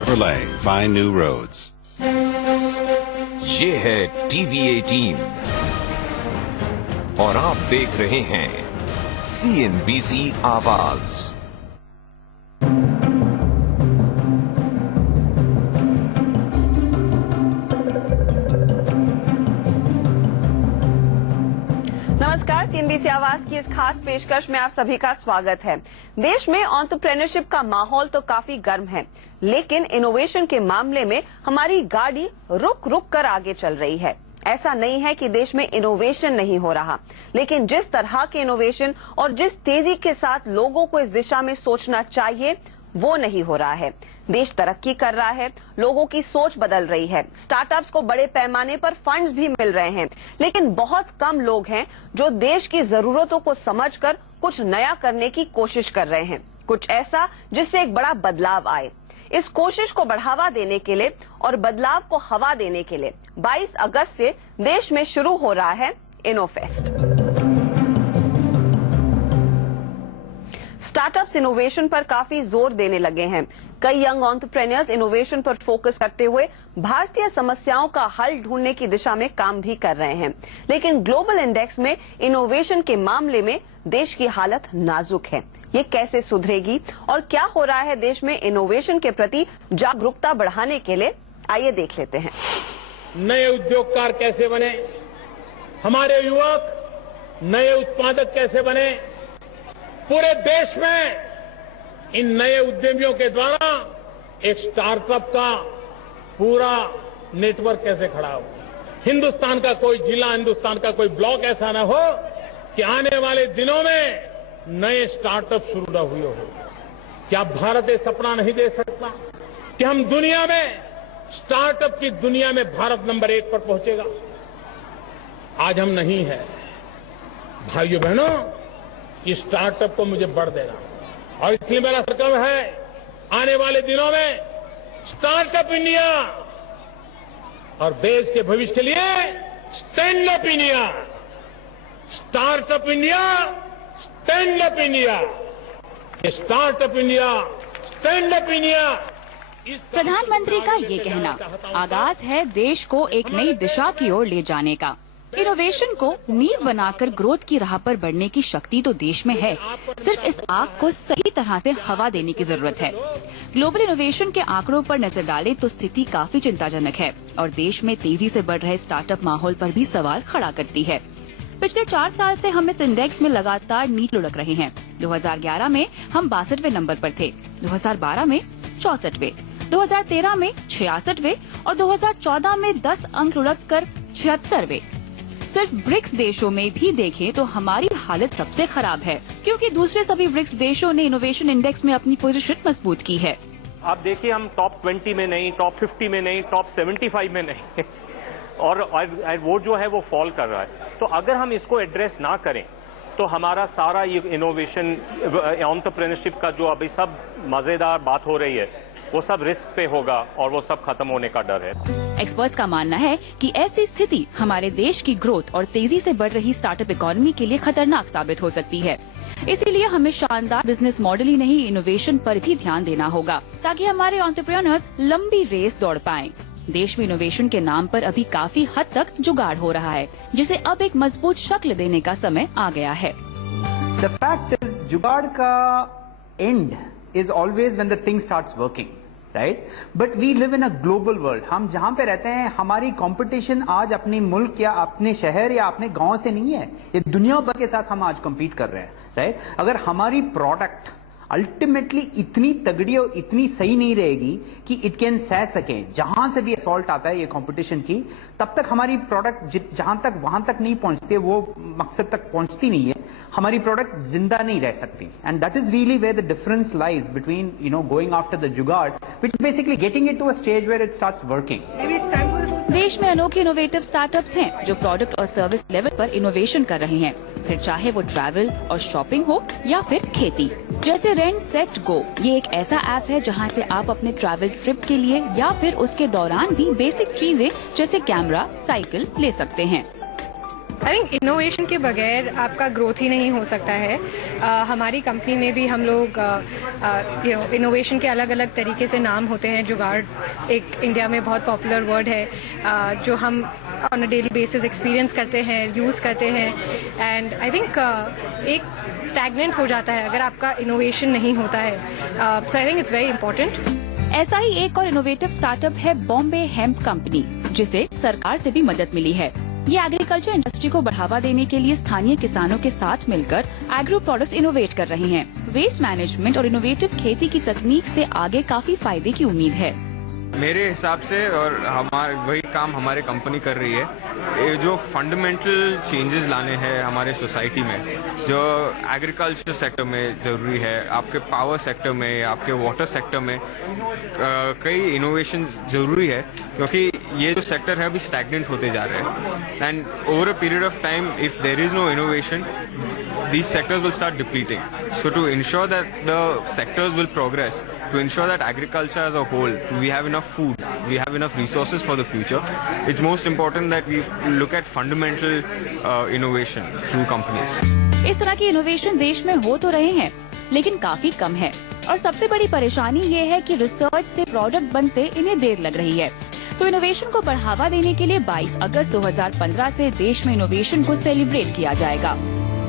Chevrolet, find new roads. ये है TV18 और आप देख रहे हैं CNBC आवाज। नमस्कार, CNBC आवाज की इस खास पेशकश में आप सभी का स्वागत है। देश में एंटरप्रेन्योरशिप का माहौल तो काफी गर्म है, लेकिन इनोवेशन के मामले में हमारी गाड़ी रुक रुक कर आगे चल रही है। ऐसा नहीं है कि देश में इनोवेशन नहीं हो रहा, लेकिन जिस तरह के इनोवेशन और जिस तेजी के साथ लोगों को इस दिशा में सोचना चाहिए वो नहीं हो रहा है। देश तरक्की कर रहा है, लोगों की सोच बदल रही है, स्टार्टअप्स को बड़े पैमाने पर फंड्स भी मिल रहे हैं, लेकिन बहुत कम लोग हैं जो देश की जरूरतों को समझकर कुछ नया करने की कोशिश कर रहे हैं, कुछ ऐसा जिससे एक बड़ा बदलाव आए। इस कोशिश को बढ़ावा देने के लिए और बदलाव को हवा देने के लिए 22 अगस्त से देश में शुरू हो रहा है इनोफेस्ट। स्टार्टअप्स इनोवेशन पर काफी जोर देने लगे हैं। कई यंग एंटरप्रेन्योर्स इनोवेशन पर फोकस करते हुए भारतीय समस्याओं का हल ढूंढने की दिशा में काम भी कर रहे हैं, लेकिन ग्लोबल इंडेक्स में इनोवेशन के मामले में देश की हालत नाजुक है। ये कैसे सुधरेगी और क्या हो रहा है देश में इनोवेशन के प्रति जागरूकता बढ़ाने के लिए, आइए देख लेते हैं। नए उद्योगकार कैसे बने, हमारे युवक नए उत्पादक कैसे बने, पूरे देश में इन नए उद्यमियों के द्वारा एक स्टार्टअप का पूरा नेटवर्क कैसे खड़ा हो। हिंदुस्तान का कोई जिला, हिंदुस्तान का कोई ब्लॉक ऐसा न हो कि आने वाले दिनों में नए स्टार्टअप शुरू न हुए हो। क्या भारत ये सपना नहीं दे सकता कि हम दुनिया में स्टार्टअप की दुनिया में भारत नंबर 1 पर पहुंचेगा? आज हम नहीं है। भाइयों बहनों, इस स्टार्टअप को मुझे बढ़ देना, और इसलिए मेरा संकल्प है आने वाले दिनों में स्टार्टअप इंडिया और देश के भविष्य के लिए stand up India, startup India, stand up India, ये startup India, stand up India. प्रधानमंत्री का ये कहना आगाज है देश को एक नई दिशा की ओर ले जाने का। इनोवेशन को नींव बनाकर ग्रोथ की राह पर बढ़ने की शक्ति तो देश में है, सिर्फ इस आग को सही तरह से हवा देने की जरूरत है। ग्लोबल इनोवेशन के आंकड़ों पर नजर डालें तो स्थिति काफी चिंताजनक है और देश में तेजी से बढ़ रहे स्टार्टअप माहौल पर भी सवाल खड़ा करती है। पिछले 4 साल से हम इस इंडेक्स में लगातार नीचे लुढ़क रहे हैं। 2011 में हम 62वें नंबर पर थे, 2012 में 64वें, 2013 में 66वें और 2014 में 10 अंक लुढ़क कर 76वें। सिर्फ ब्रिक्स देशों में भी देखें तो हमारी हालत सबसे खराब है, क्योंकि दूसरे सभी ब्रिक्स देशों ने इनोवेशन इंडेक्स में अपनी पोजीशन मजबूत की है। आप देखिए, हम टॉप 20 में नहीं, टॉप 50 में नहीं, टॉप 75 में नहीं और वो जो है वो फॉल कर रहा है। तो अगर हम इसको एड्रेस ना करें तो हमारा सारा ये इनोवेशन एंटरप्रेन्योरशिप का जो अभी सब मजेदार बात हो रही है वो सब रिस्क पे होगा और वो सब खत्म होने का डर है। एक्सपर्ट्स का मानना है कि ऐसी स्थिति हमारे देश की ग्रोथ और तेजी से बढ़ रही स्टार्टअप इकोनॉमी के लिए खतरनाक साबित हो सकती है। इसीलिए हमें शानदार बिजनेस मॉडल ही नहीं, इनोवेशन पर भी ध्यान देना होगा, ताकि हमारे एंटरप्रेन्योर्स लंबी रेस दौड़ पाएं। देश में इनोवेशन के नाम पर अभी काफी हद तक जुगाड़ हो रहा है, जिसे अब एक मजबूत शक्ल देने का समय आ गया है। The fact is, जुगाड़ का end is always when the thing starts working. Right, but we live in a global world. हम जहां पे रहते हैं, हमारी कंपटीशन आज अपने मुल्क या अपने शहर या अपने गांव से नहीं है, ये दुनिया भर के साथ हम आज compete कर रहे हैं। राइट, अगर हमारी प्रोडक्ट अल्टीमेटली इतनी तगड़ी और इतनी सही नहीं रहेगी कि इट कैन सह सके जहां से भी असॉल्ट आता है ये कंपटीशन की, तब तक हमारी प्रोडक्ट जहां तक वहां तक नहीं पहुंचती, वो मकसद तक पहुंचती नहीं है, हमारी प्रोडक्ट जिंदा नहीं रह सकती। And that is really where the difference lies between going after the jugaad, which basically getting it to a stage where it starts working. देश में अनोखे इनोवेटिव स्टार्टअप्स हैं जो प्रोडक्ट और सर्विस लेवल पर इनोवेशन कर रहे हैं, फिर चाहे वो ट्रैवल और शॉपिंग हो या फिर खेती। जैसे रेंट सेट गो, ये एक ऐसा ऐप है जहां से आप अपने ट्रैवल ट्रिप के लिए या फिर उसके दौरान भी बेसिक चीजें जैसे कैमरा, साइकिल ले सकते हैं। आई थिंक इनोवेशन के बगैर आपका ग्रोथ ही नहीं हो सकता है। हमारी कंपनी में भी हम लोग इनोवेशन के अलग अलग तरीके से नाम होते हैं। जुगाड़ एक इंडिया में बहुत पॉपुलर वर्ड है जो हम on a daily basis experience करते हैं, यूज़ करते हैं। एंड आई थिंक एक स्टैग्नेंट हो जाता है अगर आपका इनोवेशन नहीं होता है। So I think it's very important. ऐसा ही एक और इनोवेटिव स्टार्टअप है बॉम्बे हेम्प कंपनी, जिसे सरकार से भी मदद मिली है। ये एग्रीकल्चर इंडस्ट्री को बढ़ावा देने के लिए स्थानीय किसानों के साथ मिलकर एग्रो प्रोडक्ट्स इनोवेट कर रहे हैं। वेस्ट मैनेजमेंट और इनोवेटिव खेती की तकनीक से आगे काफी फायदे की उम्मीद है। मेरे हिसाब से और वही काम हमारी कंपनी कर रही है। ये जो फंडामेंटल चेंजेस लाने हैं हमारे सोसाइटी में, जो एग्रीकल्चर सेक्टर में जरूरी है, आपके पावर सेक्टर में, आपके वाटर सेक्टर में कई इनोवेशंस जरूरी है, क्योंकि ये जो सेक्टर है अभी स्टैग्नेंट होते जा रहे हैं। And over a period of time if there is no innovation, these sectors will start depleting. So to ensure that the sectors will progress, to ensure that agriculture as a whole, we have enough food, we have enough resources for the future, it's most important that we look at fundamental innovation through companies. इस तरह के innovation देश में हो तो रहे हैं, लेकिन काफी कम है। और सबसे बड़ी परेशानी ये है कि रिसर्च से प्रोडक्ट बनते इन्हें देर लग रही है। तो इनोवेशन को बढ़ावा देने के लिए 22 अगस्त 2015 से देश में इनोवेशन को सेलिब्रेट किया जाएगा।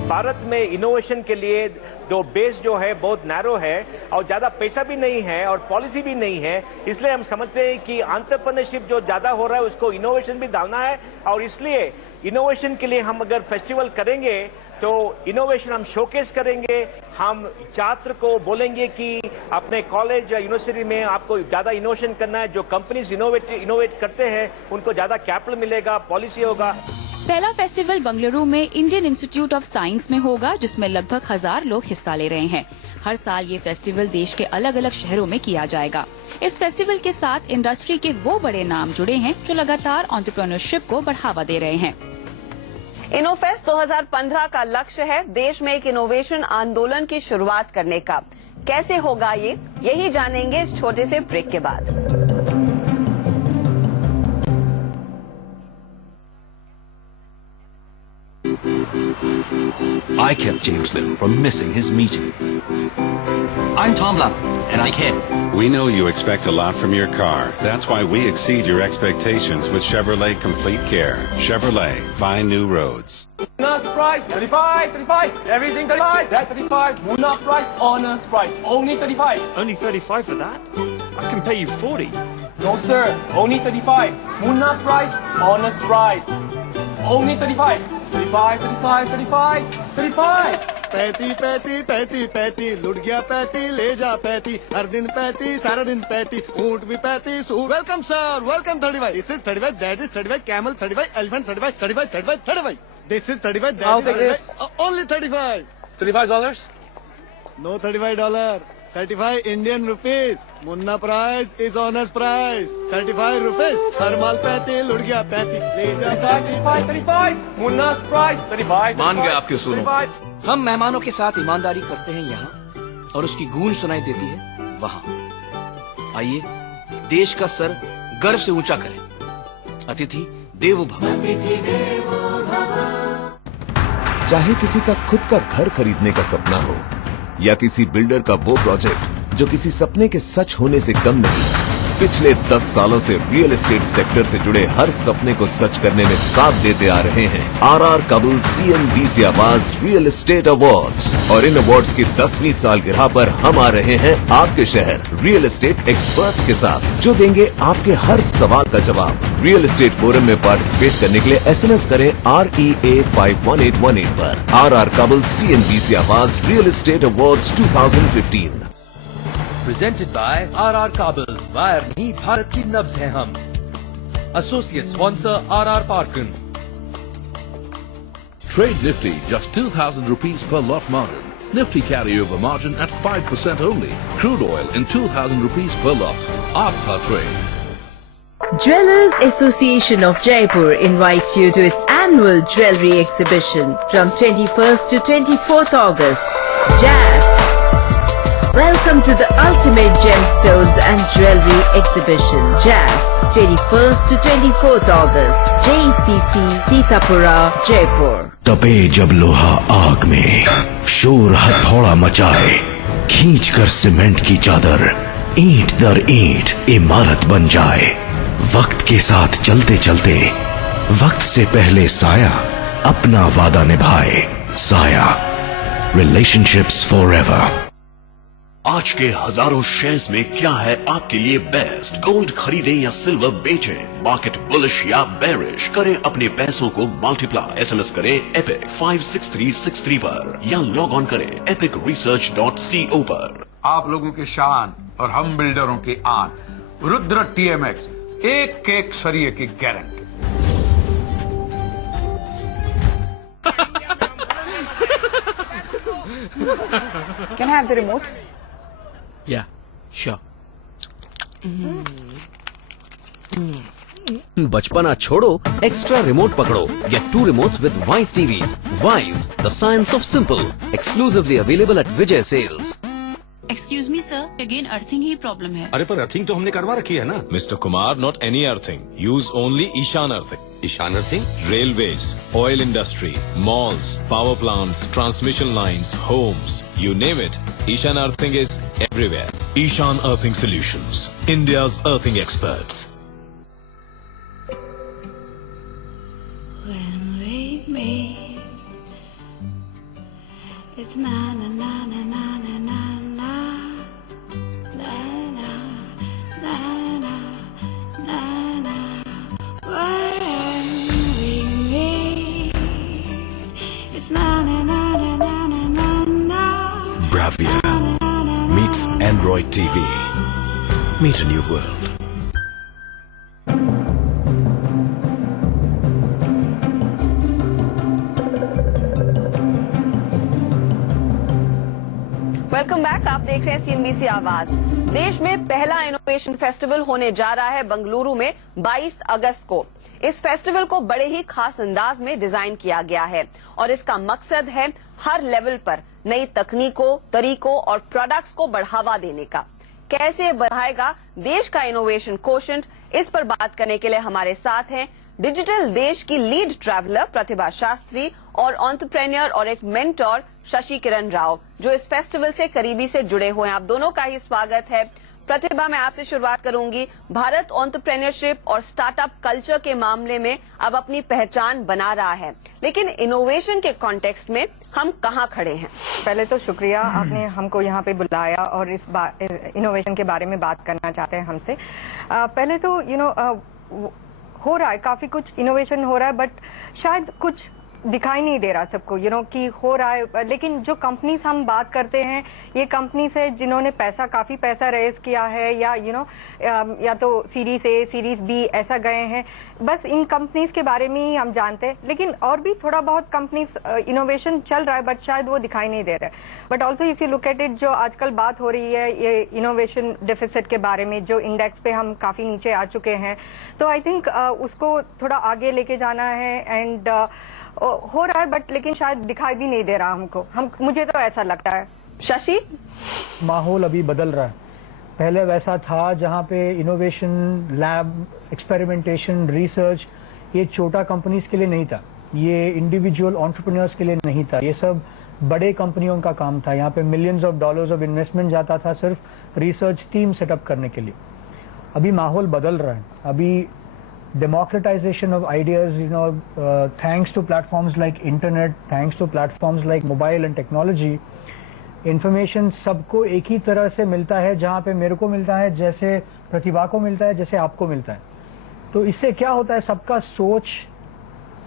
भारत में इनोवेशन के लिए जो बेस जो है बहुत नैरो है और ज्यादा पैसा भी नहीं है और पॉलिसी भी नहीं है, इसलिए हम समझते हैं कि एंटरप्रेन्योरशिप जो ज्यादा हो रहा है उसको इनोवेशन भी डालना है। और इसलिए इनोवेशन के लिए हम अगर फेस्टिवल करेंगे तो इनोवेशन हम शोकेस करेंगे। हम छात्र को बोलेंगे कि अपने कॉलेज या यूनिवर्सिटी में आपको ज्यादा इनोवेशन करना है। जो कंपनीज इनोवेट करते हैं उनको ज्यादा कैपिटल मिलेगा, पॉलिसी होगा। पहला फेस्टिवल बंगलुरु में इंडियन इंस्टीट्यूट ऑफ साइंस में होगा, जिसमें लगभग 1000 लोग हिस्सा ले रहे हैं। हर साल ये फेस्टिवल देश के अलग अलग शहरों में किया जाएगा। इस फेस्टिवल के साथ इंडस्ट्री के वो बड़े नाम जुड़े हैं जो लगातार एंटरप्रेन्योरशिप को बढ़ावा दे रहे हैं। इनोफेस्ट 2015 का लक्ष्य है देश में एक इनोवेशन आंदोलन की शुरुआत करने का। कैसे होगा ये, यही जानेंगे इस छोटे से ब्रेक के बाद। I kept James Lim from missing his meeting. I'm Tom Lam, and I care. We know you expect a lot from your car. That's why we exceed your expectations with Chevrolet Complete Care. Chevrolet, find new roads. Honest price, 35, 35. Everything 35. That's 35. Muna price, honest price. Only 35. Only 35 for that? I can pay you 40. No, sir. Only 35. Muna price, honest price. Only 35. 35, 35, 35, 35. 35, 35, 35, 35, लुट गया 35, ले जा 35, हर दिन 35, सारा दिन 35, ऊंट भी 35, welcome sir, welcome 35, this is 35, that is 35, camel 35, elephant 35, 35, 35, 35, this is 35, that is 35, only 35. $35? No $35, 35 Indian rupees, Munna price is honest price, 35 rupees, हर माल 35, लुट गया 35, ले जा 35, 35, मुन्ना प्राइस 35. मान गए आपके उसूलों। हम मेहमानों के साथ ईमानदारी करते हैं यहाँ, और उसकी गूंज सुनाई देती है वहाँ। आइए देश का सर गर्व से ऊंचा करें। अतिथि देवो भव। चाहे किसी का खुद का घर खरीदने का सपना हो या किसी बिल्डर का वो प्रोजेक्ट जो किसी सपने के सच होने से कम नहीं, पिछले 10 सालों से रियल एस्टेट सेक्टर से जुड़े हर सपने को सच करने में साथ देते आ रहे हैं आरआर काबुल CNBC आवाज रियल एस्टेट अवार्ड्स। और इन अवार्ड्स की 10वीं सालगिरह पर हम आ रहे हैं आपके शहर रियल एस्टेट एक्सपर्ट्स के साथ, जो देंगे आपके हर सवाल का जवाब। रियल एस्टेट फोरम में पार्टिसिपेट करने के लिए SMS करें REA 51818 पर। आरआर काबुल CNBC आवाज real estate awards 2015 presented by RR Kabul. Wire नहीं, भारत की नब्ज है हम। Associate sponsor RR Parkin. Trade Nifty just 2,000 rupees per lot margin. Nifty carryover margin at 5% only. Crude oil in 2,000 rupees per lot. After trade. Jewelers Association of Jaipur invites you to its annual jewelry exhibition from 21st to 24th August. Jazz, Welcome to the ultimate gemstones and jewelry exhibition, Jazz, 21st to 24th August, JCC, Sitapura, Jaipur. तपे जब लोहा आग में, शोर हथौड़ा मचाए, खींचकर cement की चादर, ईंट दर ईंट इमारत बन जाए। वक्त के साथ चलते चलते, वक्त से पहले साया अपना वादा निभाए। साया, रिलेशनशिप्स फॉरएवर। आज के हजारों शेयर्स में क्या है आपके लिए बेस्ट? गोल्ड खरीदें या सिल्वर बेचें? मार्केट बुलिश या बेरिश? करें अपने पैसों को मल्टीप्लाई। एसएमएस करें एपिक 56363 पर या लॉग ऑन करें epicresearch.co पर। आप लोगों की शान और हम बिल्डरों की आन, रुद्र TMX, एक एक सरिये की guarantee. Can I have the remote? Yeah, sure. बचपना छोड़ो, एक्स्ट्रा रिमोट पकड़ो. Get 2 remotes with Wise TVs. Wise, the science of simple. Exclusively available at Vijay Sales. Excuse me sir, again earthing he problem है। अरे पर earthing तो हमने करवा रखी है ना। Mister Kumar, not any earthing, use only Ishan earthing. Ishan earthing? Railways, oil industry, malls, power plants, transmission lines, homes, you name it, Ishan earthing is everywhere. Ishan earthing solutions, India's earthing experts. It's na na na na na na na na na na na na na when we meet. It's na na na na na na na na. Bravia meets Android TV. Meet a new world. Welcome back. आप देख रहे हैं CNBC आवाज। देश में पहला innovation festival होने जा रहा है बेंगलुरु में 22 अगस्त को। इस फेस्टिवल को बड़े ही खास अंदाज में डिजाइन किया गया है और इसका मकसद है हर लेवल पर नई तकनीकों, तरीकों और प्रोडक्ट्स को बढ़ावा देने का। कैसे बढ़ाएगा देश का इनोवेशन कोशेंट, इस पर बात करने के लिए हमारे साथ हैं डिजिटल देश की लीड ट्रैवलर प्रतिभा शास्त्री और एंटरप्रेन्योर और एक मेंटोर शशि किरण राव, जो इस फेस्टिवल से करीबी से जुड़े हुए हैं। आप दोनों का ही स्वागत है। प्रतिभा, मैं आपसे शुरुआत करूंगी। भारत एंटरप्रेन्योरशिप और स्टार्टअप कल्चर के मामले में अब अपनी पहचान बना रहा है, लेकिन इनोवेशन के कॉन्टेक्स्ट में हम कहाँ खड़े हैं? पहले तो शुक्रिया, आपने हमको यहाँ पे बुलाया और इस इनोवेशन के बारे में बात करना चाहते हैं हमसे। पहले तो हो रहा है, काफी कुछ इनोवेशन हो रहा है, बट शायद कुछ दिखाई नहीं दे रहा सबको कि हो रहा है। लेकिन जो कंपनीज हम बात करते हैं, ये कंपनीज है जिन्होंने काफी पैसा रेज किया है या या तो सीरीज A, सीरीज B ऐसा गए हैं। बस इन कंपनीज के बारे में ही हम जानते हैं, लेकिन और भी थोड़ा बहुत कंपनीज इनोवेशन चल रहा है, बट शायद वो दिखाई नहीं दे रहा है। But also if you look at it, जो आजकल बात हो रही है ये इनोवेशन डेफिसिट के बारे में, जो इंडेक्स पे हम काफी नीचे आ चुके हैं, तो आई थिंक उसको थोड़ा आगे लेके जाना है एंड हो रहा है, बट लेकिन शायद दिखाई भी नहीं दे रहा हमको। मुझे तो ऐसा लगता है। शशि, माहौल अभी बदल रहा है। पहले वैसा था जहां पे इनोवेशन लैब, एक्सपेरिमेंटेशन, रिसर्च ये छोटा कंपनीज के लिए नहीं था, ये इंडिविजुअल एंटरप्रेन्योर्स के लिए नहीं था, ये सब बड़े कंपनियों का काम था। यहाँ पे millions of dollars of investment जाता था सिर्फ रिसर्च टीम सेटअप करने के लिए। अभी माहौल बदल रहा है। अभी democratization of ideas, thanks to platforms like internet, thanks to platforms like mobile and technology, information सबको एक ही तरह से मिलता है, जहाँ पे मेरे को मिलता है, जैसे प्रतिभा को मिलता है, जैसे आपको मिलता है। तो इससे क्या होता है, सबका सोच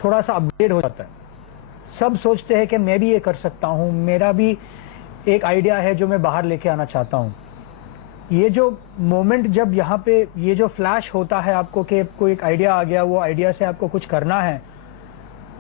थोड़ा सा अपडेट हो जाता है। सब सोचते हैं कि मैं भी ये कर सकता हूँ, मेरा भी एक आइडिया है जो मैं बाहर लेके आना चाहता हूँ। ये जो मोमेंट, जब यहाँ पे ये जो फ्लैश होता है आपको कि कोई एक आइडिया आ गया, वो आइडिया से आपको कुछ करना है,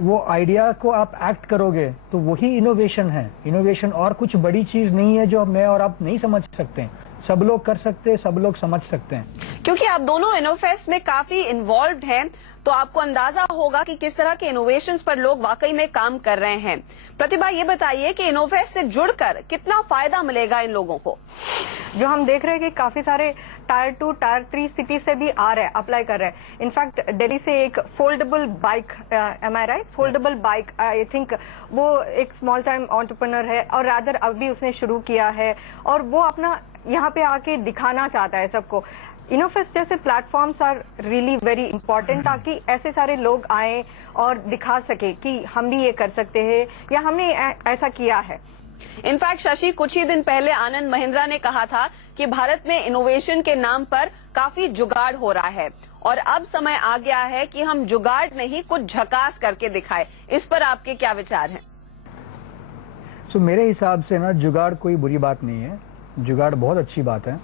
वो आइडिया को आप एक्ट करोगे, तो वही इनोवेशन है। इनोवेशन और कुछ बड़ी चीज नहीं है जो मैं और आप नहीं समझ सकते हैं। सब लोग कर सकते हैं, सब लोग समझ सकते हैं। क्योंकि आप दोनों इनोफेस्ट में काफी इन्वॉल्व्ड हैं, तो आपको अंदाजा होगा कि किस तरह के इनोवेशंस पर लोग वाकई में काम कर रहे हैं। प्रतिभा, ये बताइए कि इनोफेस्ट से जुड़कर कितना फायदा मिलेगा इन लोगों को? जो हम देख रहे हैं कि काफी सारे टायर 2, टायर 3 सिटी से भी आ रहे हैं, अप्लाई कर रहे हैं। इनफैक्ट दिल्ली से एक foldable bike, am I right, foldable bike, I think वो एक स्मॉल टाइम एंटरप्रेन्योर है और रादर अभी उसने शुरू किया है और वो अपना यहाँ पे आके दिखाना चाहता है सबको। इनोफेस्ट जैसे platforms are really very important, ताकि ऐसे सारे लोग आए और दिखा सके कि हम भी ये कर सकते हैं या हमने ऐसा किया है। इनफैक्ट शशि, कुछ ही दिन पहले आनंद महिंद्रा ने कहा था कि भारत में इनोवेशन के नाम पर काफी जुगाड़ हो रहा है और अब समय आ गया है कि हम जुगाड़ नहीं कुछ झकास करके दिखाए। इस पर आपके क्या विचार हैं? तो मेरे हिसाब से ना जुगाड़ कोई बुरी बात नहीं है, जुगाड़ बहुत अच्छी बात है।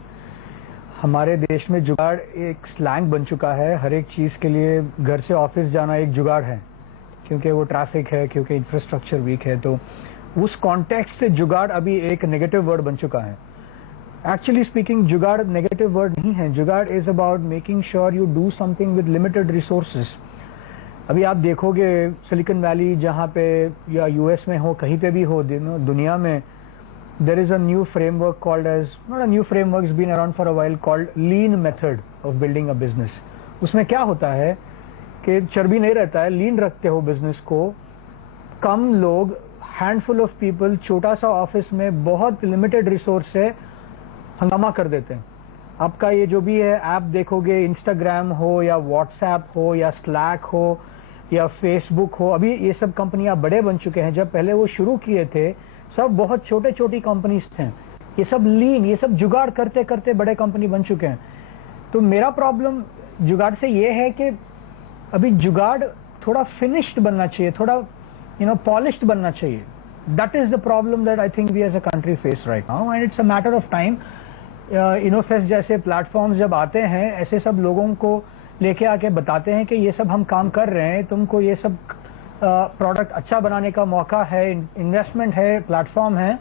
हमारे देश में जुगाड़ एक स्लैंग बन चुका है। हर एक चीज के लिए घर से ऑफिस जाना एक जुगाड़ है, क्योंकि वो ट्रैफिक है, क्योंकि इंफ्रास्ट्रक्चर वीक है। तो उस कॉन्टेक्स्ट से जुगाड़ अभी एक नेगेटिव वर्ड बन चुका है। एक्चुअली स्पीकिंग जुगाड़ नेगेटिव वर्ड नहीं है। जुगाड़ is about making sure you do something with limited resources. अभी आप देखोगे सिलिकॉन वैली जहाँ पे या यूएस में हो, कहीं पे भी हो दुनिया में, there is a new framework called as, not a new framework, it's been around for a while, called lean method of building a business. उसमें क्या होता है कि चर्बी नहीं रहता है, लीन रखते हो बिजनेस को, कम लोग, हैंडफुल ऑफ पीपल, छोटा सा ऑफिस में बहुत लिमिटेड रिसोर्स से हंगामा कर देते हैं। आपका ये जो भी है ऐप देखोगे, इंस्टाग्राम हो या व्हाट्सएप हो या स्लैक हो या फेसबुक हो, अभी ये सब कंपनियां बड़े बन चुके हैं। जब पहले वो शुरू किए थे सब बहुत छोटे छोटी कंपनीज थे। ये सब लीन, ये सब जुगाड़ करते करते बड़े कंपनी बन चुके हैं। तो मेरा प्रॉब्लम जुगाड़ से ये है कि अभी जुगाड़ थोड़ा फिनिश्ड बनना चाहिए, थोड़ा पॉलिश्ड बनना चाहिए। That is the problem that I think we as a country face right now, and it's a matter of time. Innofest जैसे प्लेटफॉर्म्स जब आते हैं, ऐसे सब लोगों को लेके आके बताते हैं कि ये सब हम काम कर रहे हैं, तुमको ये सब प्रोडक्ट अच्छा बनाने का मौका है, इन्वेस्टमेंट है, प्लेटफॉर्म है,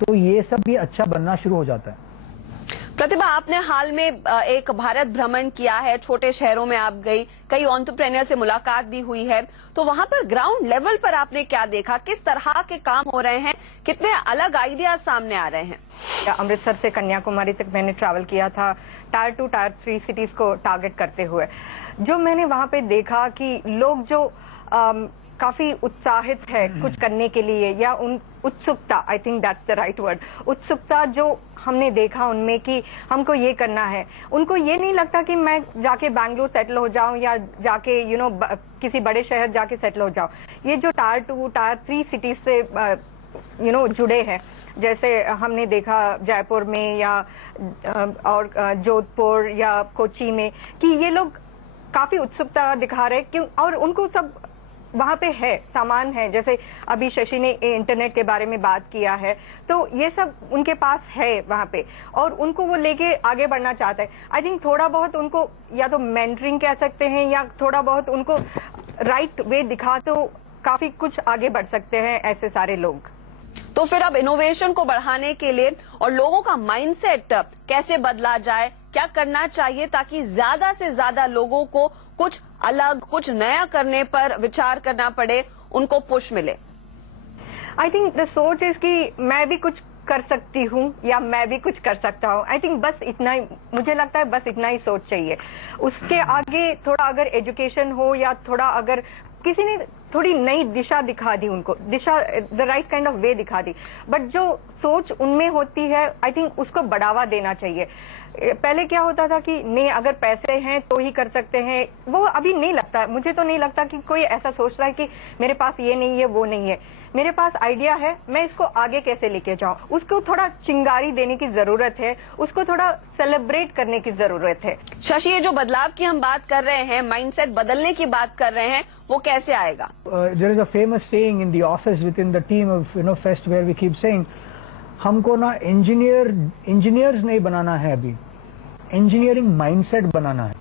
तो ये सब भी अच्छा बनना शुरू हो जाता है। प्रतिभा, आपने हाल में एक भारत भ्रमण किया है, छोटे शहरों में आप गई, कई एंटरप्रेन्योर से मुलाकात भी हुई है, तो वहां पर ग्राउंड लेवल पर आपने क्या देखा? किस तरह के काम हो रहे हैं? कितने अलग आइडियाज सामने आ रहे हैं? अमृतसर से कन्याकुमारी तक मैंने ट्रैवल किया था, टायर 2, टायर 3 सिटीज को टारगेट करते हुए। जो मैंने वहां पे देखा कि लोग जो काफी उत्साहित है कुछ करने के लिए, या उन उत्सुकता, I think that's the right word, उत्सुकता जो हमने देखा उनमें कि हमको ये करना है। उनको ये नहीं लगता कि मैं जाके बैंगलोर सेटल हो जाऊं या जाके किसी बड़े शहर जाके सेटल हो जाऊं। ये जो टायर 2, टायर 3 सिटीज से जुड़े हैं, जैसे हमने देखा जयपुर में या और जोधपुर या कोची में, कि ये लोग काफी उत्सुकता दिखा रहे क्यों, और उनको सब वहां पे है, सामान है। जैसे अभी शशि ने इंटरनेट के बारे में बात किया है, तो ये सब उनके पास है वहां पे और उनको वो लेके आगे बढ़ना चाहता है। आई थिंक थोड़ा बहुत उनको या तो मेंटरिंग कह सकते हैं या थोड़ा बहुत उनको राइट वे दिखा तो काफी कुछ आगे बढ़ सकते हैं ऐसे सारे लोग। तो फिर अब इनोवेशन को बढ़ाने के लिए और लोगों का माइंडसेट कैसे बदला जाए, क्या करना चाहिए ताकि ज्यादा से ज्यादा लोगों को कुछ अलग, कुछ नया करने पर विचार करना पड़े, उनको पुश मिले? आई थिंक द सोच इज कि मैं भी कुछ कर सकती हूँ या मैं भी कुछ कर सकता हूँ। आई थिंक बस इतना ही, मुझे लगता है बस इतना ही सोच चाहिए। उसके आगे थोड़ा अगर एजुकेशन हो या थोड़ा अगर किसी ने थोड़ी नई दिशा दिखा दी, उनको दिशा the right kind of way दिखा दी, बट जो सोच उनमें होती है आई थिंक उसको बढ़ावा देना चाहिए। पहले क्या होता था कि नहीं, अगर पैसे हैं तो ही कर सकते हैं, वो अभी नहीं लगता, मुझे तो नहीं लगता कि कोई ऐसा सोच रहा है कि मेरे पास ये नहीं है वो नहीं है। मेरे पास आइडिया है, मैं इसको आगे कैसे लेके जाऊं, उसको थोड़ा चिंगारी देने की जरूरत है, उसको थोड़ा सेलिब्रेट करने की जरूरत है। शशि, ये जो बदलाव की हम बात कर रहे हैं, माइंडसेट बदलने की बात कर रहे हैं, वो कैसे आएगा? There is a famous saying in the office within the team of fest where we keep saying, हमको ना इंजीनियर्स नहीं बनाना है, अभी इंजीनियरिंग माइंडसेट बनाना है।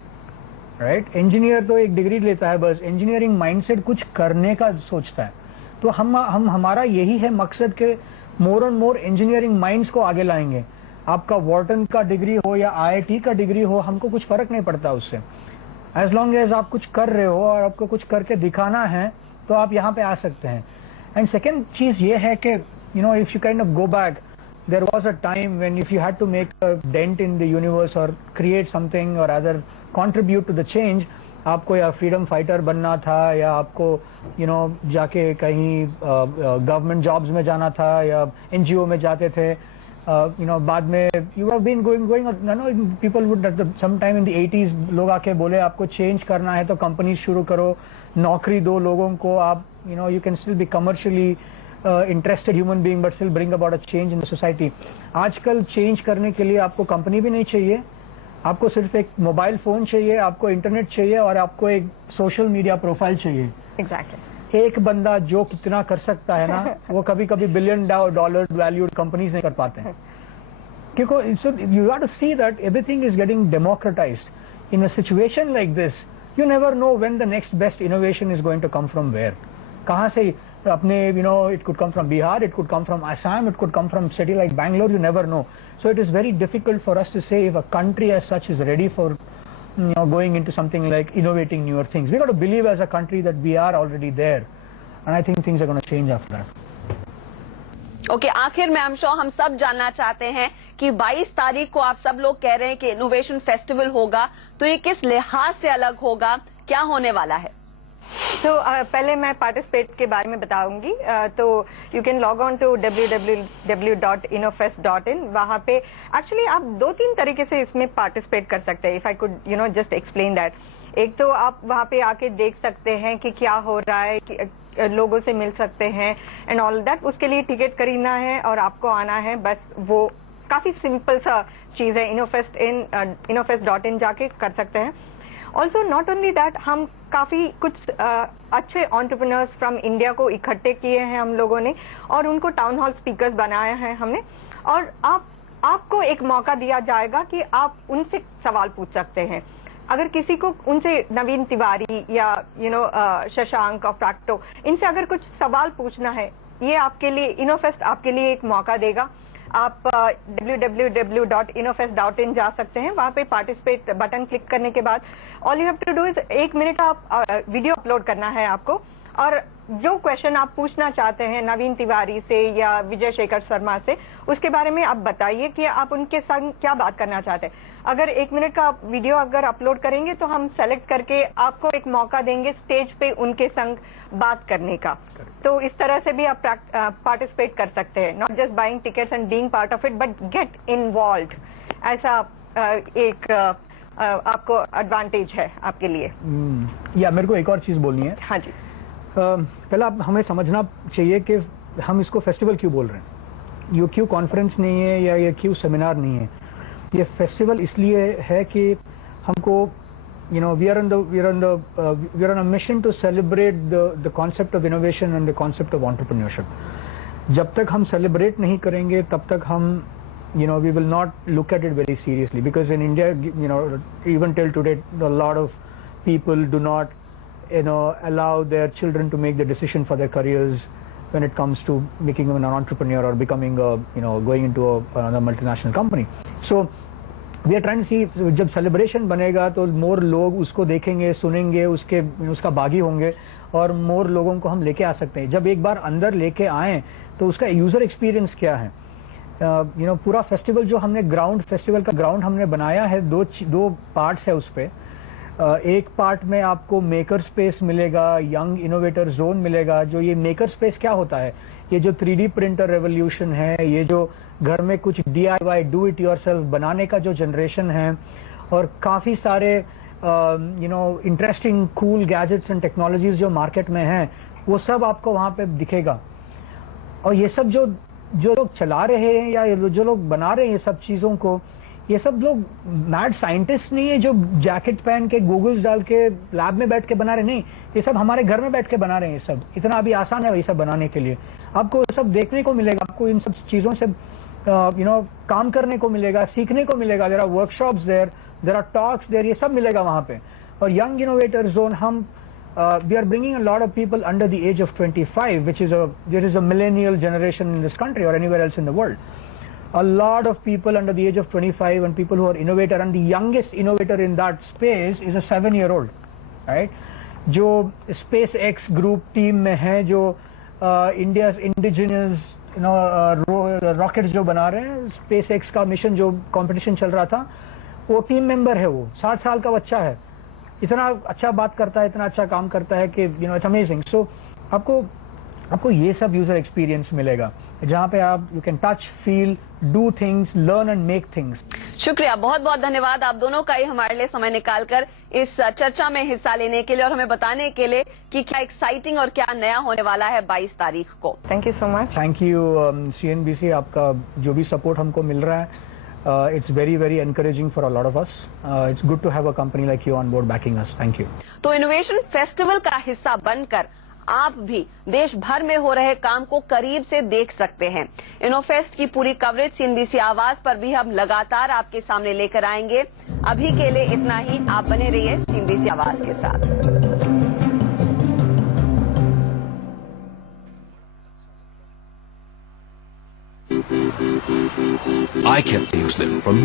राइट? इंजीनियर तो एक डिग्री लेता है बस, इंजीनियरिंग माइंडसेट कुछ करने का सोचता है। तो हम हमारा यही है मकसद के more and more engineering minds को आगे लाएंगे। आपका वॉर्टन का डिग्री हो या IIT का डिग्री हो, हमको कुछ फर्क नहीं पड़ता उससे। एज लॉन्ग एज आप कुछ कर रहे हो और आपको कुछ करके दिखाना है तो आप यहाँ पे आ सकते हैं। एंड सेकेंड चीज ये है कि you know if you kind of go back, there was a time when if you had to make a dent in the universe or create something or rather contribute to the change, आपको या freedom fighter बनना था या आपको जाके कहीं government jobs में जाना था या NGO में जाते थे। बाद में you have been going people would at some time in the 80s लोग आके बोले आपको चेंज करना है तो कंपनी शुरू करो, नौकरी दो लोगों को, आप you can still be commercially interested human being but still bring about a change in the society। आजकल चेंज करने के लिए आपको कंपनी भी नहीं चाहिए, आपको सिर्फ एक मोबाइल फोन चाहिए, आपको इंटरनेट चाहिए और आपको एक सोशल मीडिया प्रोफाइल चाहिए। Exactly। एक बंदा जो कितना कर सकता है ना वो कभी कभी $1 billion वैल्यूड कंपनीज नहीं कर पाते हैं, क्योंकि you have to see that everything is getting democratised. In a situation like this you never know when the next best innovation is going to come from where, कहां से अपने it could come from Bihar, it could come from Assam, it could come from city like Bangalore, you never know. So it is very difficult for us to say if a country as such is ready for going into something like innovating newer things. We got to believe as a country that we are already there, and I think things are going to change after that. Okay, आखिर में हम सब जानना चाहते हैं कि 22 तारीख को आप सब लोग कह रहे हैं कि इनोवेशन फेस्टिवल होगा, तो ये किस लिहाज से अलग होगा, क्या होने वाला है? तो पहले मैं पार्टिसिपेट के बारे में बताऊंगी। तो you can log on to www.innofest.in। वहां पे एक्चुअली आप 2-3 तरीके से इसमें पार्टिसिपेट कर सकते हैं। If I could just explain that. एक तो आप वहां पे आके देख सकते हैं कि क्या हो रहा है, कि लोगों से मिल सकते हैं एंड ऑल दैट। उसके लिए टिकट खरीदना है और आपको आना है, बस वो काफी सिंपल सा चीज है। innofest.in जाके कर सकते हैं। ऑल्सो नॉट ओनली दैट, हम काफी कुछ अच्छे एंटरप्रेन्योर्स फ्रॉम इंडिया को इकट्ठे किए हैं हम लोगों ने और उनको टाउन हॉल स्पीकर्स बनाया है हमने, और आपको एक मौका दिया जाएगा कि आप उनसे सवाल पूछ सकते हैं। अगर किसी को उनसे नवीन तिवारी या शशांक और प्रैक्टो, इनसे अगर कुछ सवाल पूछना है, ये आपके लिए इनोफेस्ट आपके लिए एक मौका देगा। आप www.innofest.in जा सकते हैं। वहां पे पार्टिसिपेट बटन क्लिक करने के बाद all you have to do is 1 minute आप वीडियो अपलोड करना है आपको, और जो क्वेश्चन आप पूछना चाहते हैं नवीन तिवारी से या विजय शेखर शर्मा से, उसके बारे में आप बताइए कि आप उनके संग क्या बात करना चाहते हैं। अगर 1 मिनट का वीडियो अगर अपलोड करेंगे तो हम सेलेक्ट करके आपको एक मौका देंगे स्टेज पे उनके संग बात करने का। तो इस तरह से भी आप पार्टिसिपेट कर सकते हैं, not just buying tickets and being part of it but get involved. ऐसा एक आपको एडवांटेज है आपके लिए। या मेरे को एक और चीज बोलनी है। हाँ जी। पहला हमें समझना चाहिए कि हम इसको फेस्टिवल क्यों बोल रहे हैं। ये क्यों कॉन्फ्रेंस नहीं है या ये क्यों सेमिनार नहीं है। ये फेस्टिवल इसलिए है कि हमको we are on a mission to celebrate the concept of innovation and the concept of entrepreneurship. जब तक हम celebrate नहीं करेंगे तब तक हम we will not look at it very seriously, because in India even till today a lot of people do not allow their children to make the decision for their careers when it comes to making an entrepreneur or becoming going into another multinational company. So we are trying to see, जब celebration बनेगा तो more लोग उसको देखेंगे, सुनेंगे, उसका भागी होंगे और more लोगों को हम लेके आ सकते हैं। जब एक बार अंदर लेके आए तो उसका यूजर एक्सपीरियंस क्या है। पूरा फेस्टिवल जो हमने फेस्टिवल का ग्राउंड हमने बनाया है, दो पार्ट्स है उस पे। एक पार्ट में आपको मेकर स्पेस मिलेगा, यंग इनोवेटर जोन मिलेगा। जो ये मेकर स्पेस क्या होता है, ये जो 3D प्रिंटर रेवोल्यूशन है, ये जो घर में कुछ DIY डू इट योरसेल्फ बनाने का जो जनरेशन है, और काफी सारे interesting cool gadgets and technologies जो मार्केट में हैं, वो सब आपको वहां पे दिखेगा। और ये सब जो लोग चला रहे हैं या जो लोग बना रहे हैं ये सब चीजों को, ये सब लोग मैड साइंटिस्ट नहीं है जो जैकेट पहन के गूगल्स डाल के लैब में बैठ के बना रहे, नहीं। ये सब हमारे घर में बैठ के बना रहे हैं। ये सब इतना अभी आसान है ये सब बनाने के लिए। आपको ये सब देखने को मिलेगा, आपको इन सब चीजों से काम करने को मिलेगा, सीखने को मिलेगा। There are workshops there are talks there, ये सब मिलेगा वहां पे। और यंग इनोवेटर जोन, हम we are bringing a lot of people under the age of 25, which is there is a millennial generation in this country or anywhere else in the world. a lot of people under the age of 25 and people who are innovator, and the youngest innovator in that space is a 7-year-old, right? जो SpaceX group team में है, जो India's indigenous rocket जो बना रहे हैं, SpaceX का mission जो कंपटीशन चल रहा था, वो टीम मेंबर है। वो 7 साल का बच्चा है, इतना अच्छा बात करता है, इतना अच्छा काम करता है कि इट्स अमेजिंग। सो आपको ये सब यूजर एक्सपीरियंस मिलेगा जहां पे आप you can touch, feel, do things, learn and make things. शुक्रिया, बहुत बहुत धन्यवाद आप दोनों का ही हमारे लिए समय निकालकर इस चर्चा में हिस्सा लेने के लिए और हमें बताने के लिए कि क्या एक्साइटिंग और क्या नया होने वाला है 22 तारीख को। Thank you so much. Thank you CNBC, आपका जो भी सपोर्ट हमको मिल रहा है, it's very encouraging for a lot of us. It's good to have a company like you on board backing us. Thank you. तो इनोवेशन फेस्टिवल का हिस्सा बनकर आप भी देश भर में हो रहे काम को करीब से देख सकते हैं। इनोफेस्ट की पूरी कवरेज CNBC आवाज पर भी हम लगातार आपके सामने लेकर आएंगे। अभी के लिए इतना ही, आप बने रहिए CNBC आवाज के साथ। I can use them from